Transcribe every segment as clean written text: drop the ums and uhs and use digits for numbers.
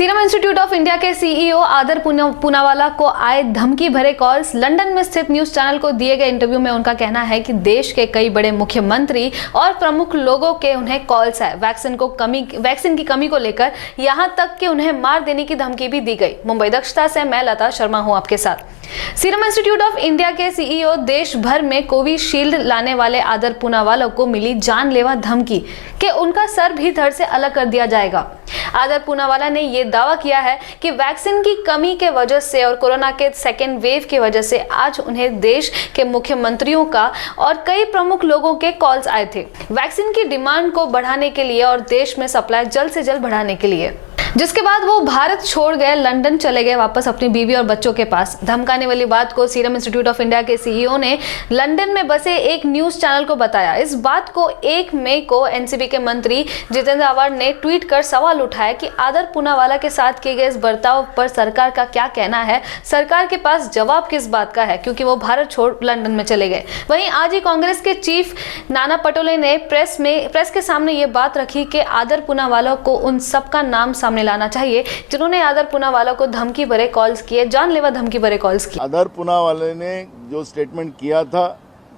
Serum institute of India के CEO आदर पूनावाला को आए धमकी भरे कॉल्स। लंदन में स्थित न्यूज चैनल को दिए गए इंटरव्यू में उनका कहना है कि देश के कई बड़े मुख्यमंत्री और प्रमुख लोगों के उन्हें कॉल्स है वैक्सीन की कमी को लेकर, यहां तक कि उन्हें मार देने की धमकी भी दी गई। मुंबई दक्षता से मैं लता शर्मा हूं आपके साथ। सीरम इंस्टीट्यूट ऑफ इंडिया के सीईओ देश भर में कोविशील्ड लाने वाले आदर पूनावाला को मिली जानलेवा धमकी कि उनका सर भी धड़ से अलग कर दिया जाएगा। आदर पूनावाला ने यह दावा किया है कि वैक्सीन की कमी के वजह से और कोरोना के सेकेंड वेव की वजह से आज उन्हें देश के मुख्यमंत्रियों का और कई प्रमुख लोगों के कॉल्स आए थे वैक्सीन की डिमांड को बढ़ाने के लिए और देश में सप्लाई जल्द से जल्द बढ़ाने के लिए, जिसके बाद वो भारत छोड़ गए, लंदन चले गए वापस अपनी बीवी और बच्चों के पास। धमकाने वाली बात को सीरम इंस्टीट्यूट ऑफ इंडिया के सीईओ ने लंदन में बसे एक न्यूज चैनल को बताया। इस बात को 1 मई को एनसीबी के मंत्री जितेंद्र अवाड ने ट्वीट कर सवाल उठाया कि आदर पूनावाला के साथ किए गए इस बर्ताव पर सरकार का क्या कहना है। सरकार के पास जवाब किस बात का है, क्योंकि वो भारत छोड़ लंदन में चले गए। वहीं आज ही कांग्रेस के चीफ नाना पटोले ने प्रेस के सामने ये बात रखी कि आदर पूनावाला को उन सबका नाम सामने लाना चाहिए जिन्होंने आदर पूनावाला को धमकी भरे कॉल्स किए, जानलेवा धमकी भरे कॉल्स किए। आदर पूनावाला ने जो स्टेटमेंट किया था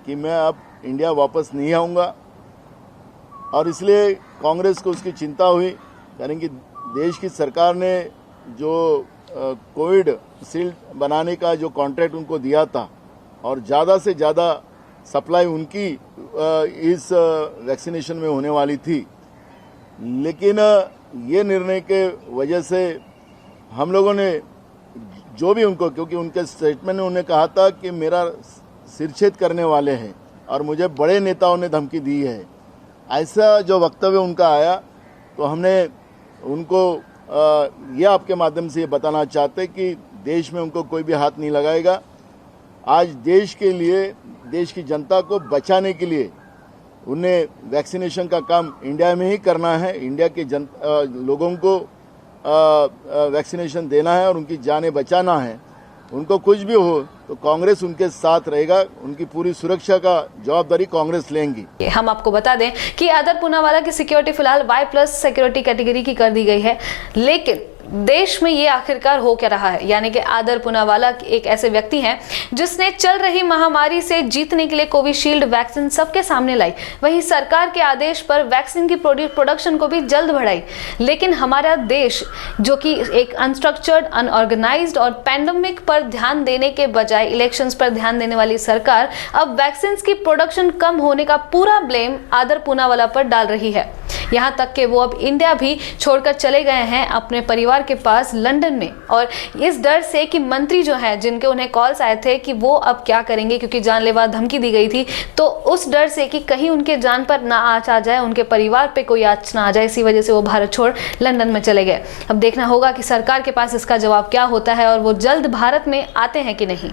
कि मैं अब इंडिया वापस नहीं आऊंगा, और इसलिए कांग्रेस को उसकी चिंता हुई, यानी कि देश की सरकार ने जो कोविड शील्ड बनाने का जो कॉन्ट्रैक्ट उनको दिया था और ज़्यादा से ज़्यादा सप्लाई उनकी इस वैक्सीनेशन में होने वाली थी, लेकिन ये निर्णय के वजह से हम लोगों ने जो भी उनको, क्योंकि उनके स्टेटमेंट में उन्होंने कहा था कि मेरा सिरछेद करने वाले हैं और मुझे बड़े नेताओं ने धमकी दी है, ऐसा जो वक्तव्य उनका आया, तो हमने उनको ये आपके माध्यम से ये बताना चाहते कि देश में उनको कोई भी हाथ नहीं लगाएगा। आज देश के लिए, देश की जनता को बचाने के लिए उन्हें वैक्सीनेशन का काम इंडिया में ही करना है। इंडिया के लोगों को वैक्सीनेशन देना है और उनकी जानें बचाना है। उनको कुछ भी हो तो कांग्रेस उनके साथ रहेगा, उनकी पूरी सुरक्षा का जवाबदारी कांग्रेस लेंगी। हम आपको बता दें कि आदर पूनावाला की सिक्योरिटी फिलहाल Y+ सिक्योरिटी कैटेगरी की कर दी गई है, लेकिन देश में ये आखिरकार हो क्या रहा है, यानी कि आदर पूनावाला एक ऐसे व्यक्ति हैं जिसने चल रही महामारी से जीतने के लिए कोविशील्ड वैक्सीन सबके सामने लाई। वहीं सरकार के आदेश पर वैक्सीन की प्रोडक्शन को भी जल्द बढ़ाई, लेकिन हमारा देश जो कि एक अनस्ट्रक्चर्ड, अनऑर्गेनाइज्ड और पैंडेमिक पर ध्यान देने के बजाय इलेक्शंस पर ध्यान देने वाली सरकार अब वैक्सीन की प्रोडक्शन कम होने का पूरा ब्लेम आदर पूनावाला पर डाल रही है। यहां तक कि वो अब इंडिया भी छोड़कर चले गए हैं अपने परिवार के पास लंदन में, और इस डर से कि मंत्री जो हैं जिनके उन्हें कॉल्स आए थे कि वो अब क्या करेंगे क्योंकि जानलेवा धमकी दी गई थी, तो उस डर से कि कहीं उनके जान पर ना आँच आ जाए, उनके परिवार पे कोई आँच ना आ जाए, इसी वजह से वो भारत छोड़ लंदन में चले गए। अब देखना होगा कि सरकार के पास इसका जवाब क्या होता है और वो जल्द भारत में आते हैं कि नहीं।